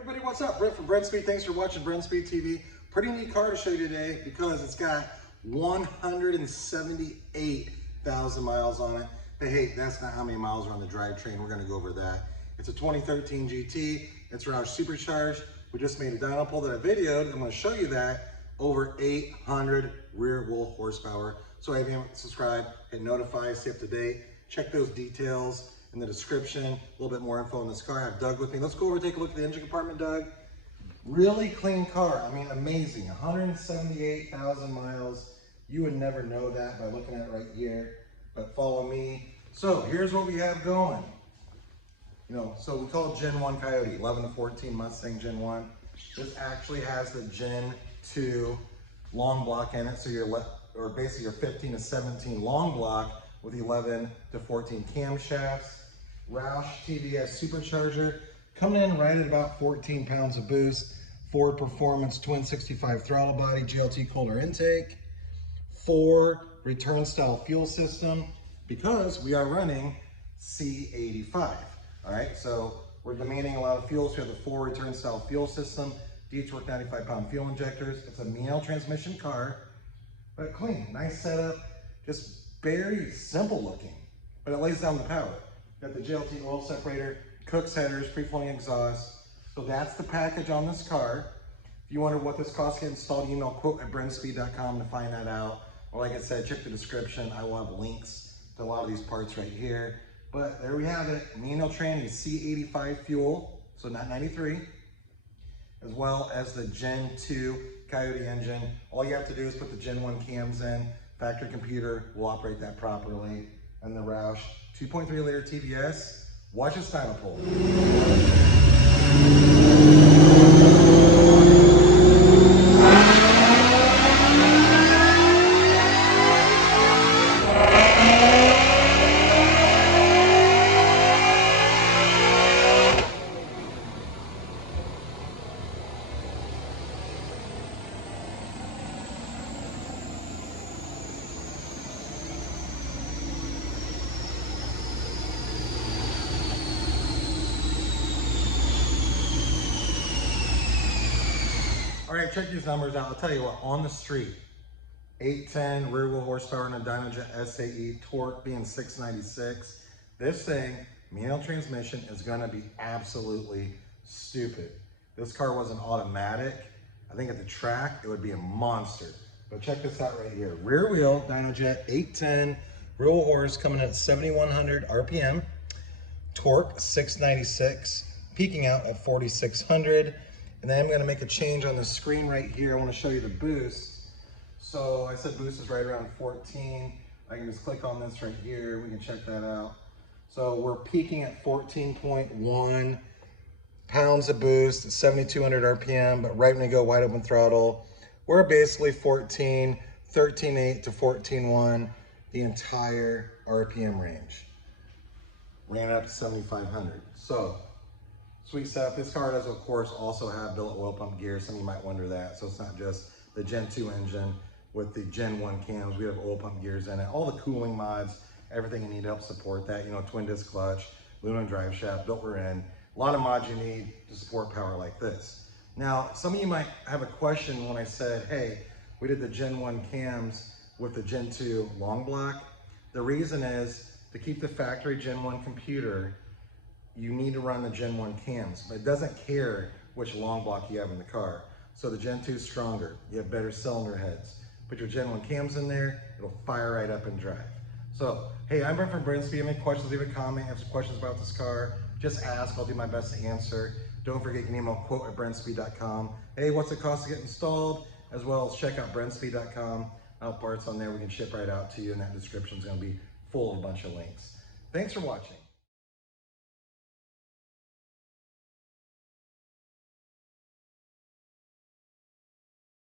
Everybody, what's up? Brent from Brenspeed. Thanks for watching Brenspeed TV. Pretty neat car to show you today because it's got 178,000 miles on it. But hey, that's not how many miles are on the drivetrain. We're going to go over that. It's a 2013 GT. It's Roush supercharged. We just made a dyno pull that I videoed. I'm going to show you that. Over 800 rear wheel horsepower. So if you haven't subscribed, hit notify, stay up to date. Check those details in the description. A little bit more info on this car. I have Doug with me. Let's go over and take a look at the engine compartment, Doug. Really clean car. I mean, amazing. 178,000 miles. You would never know that by looking at it right here, but follow me. So here's what we have going. So we call it Gen 1 Coyote, 11 to 14 Mustang Gen 1. This actually has the Gen 2 long block in it. So basically your 15 to 17 long block with 11 to 14 camshafts. Roush TVS supercharger, coming in right at about 14 pounds of boost. Ford Performance twin 65 throttle body, GLT cold air intake. 4 return style fuel system because we are running C85. All right, so we're demanding a lot of fuel, so we have the 4 return style fuel system. D-Torque 95-pound fuel injectors. It's a manual transmission car, but clean, nice setup, just very simple looking, but it lays down the power. Got the GLT oil separator, Cook's headers, free-flowing exhaust. So that's the package on this car. If you wonder what this costs to get installed, email quote@brenspeed.com to find that out. Or like I said, check the description. I will have links to a lot of these parts right here. But there we have it. Manual training C85 fuel, so not 93, as well as the Gen 2 Coyote engine. All you have to do is put the Gen 1 cams in. Factory computer will operate that properly. And the Roush 2.3 liter TVS. Watch this dyno pull. All right, check these numbers out. I'll tell you what, on the street, 810 rear wheel horsepower in a Dynojet SAE, torque being 696. This thing, manual transmission, is gonna be absolutely stupid. This car was an automatic. I think at the track, it would be a monster. But check this out right here. Rear wheel, Dynojet 810, rear wheel horse coming in at 7,100 RPM, torque 696, peaking out at 4,600. And then I'm gonna make a change on the screen right here. I wanna show you the boost. So I said boost is right around 14. I can just click on this right here. We can check that out. So we're peaking at 14.1 pounds of boost at 7,200 RPM, but right when we go wide open throttle, we're basically 13.8 to 14.1, the entire RPM range. Ran up to 7,500. So, sweet stuff. This car does, of course, also have billet oil pump gear. Some of you might wonder that. So it's not just the Gen 2 engine with the Gen 1 cams. We have oil pump gears in it. All the cooling mods, everything you need to help support that. Twin disc clutch, aluminum drive shaft, built rear end. A lot of mods you need to support power like this. Now, some of you might have a question when I said, hey, we did the Gen 1 cams with the Gen 2 long block. The reason is to keep the factory Gen 1 computer, you need to run the Gen 1 cams, but it doesn't care which long block you have in the car. So the Gen 2 is stronger. You have better cylinder heads. Put your Gen 1 cams in there, it'll fire right up and drive. So, hey, I'm Brent from Brenspeed. If you have any questions, leave a comment. Have some questions about this car, just ask. I'll do my best to answer. Don't forget, you can email quote@brenspeed.com. Hey, what's it cost to get installed? As well as check out brenspeed.com. All parts on there we can ship right out to you, and that description is going to be full of a bunch of links. Thanks for watching.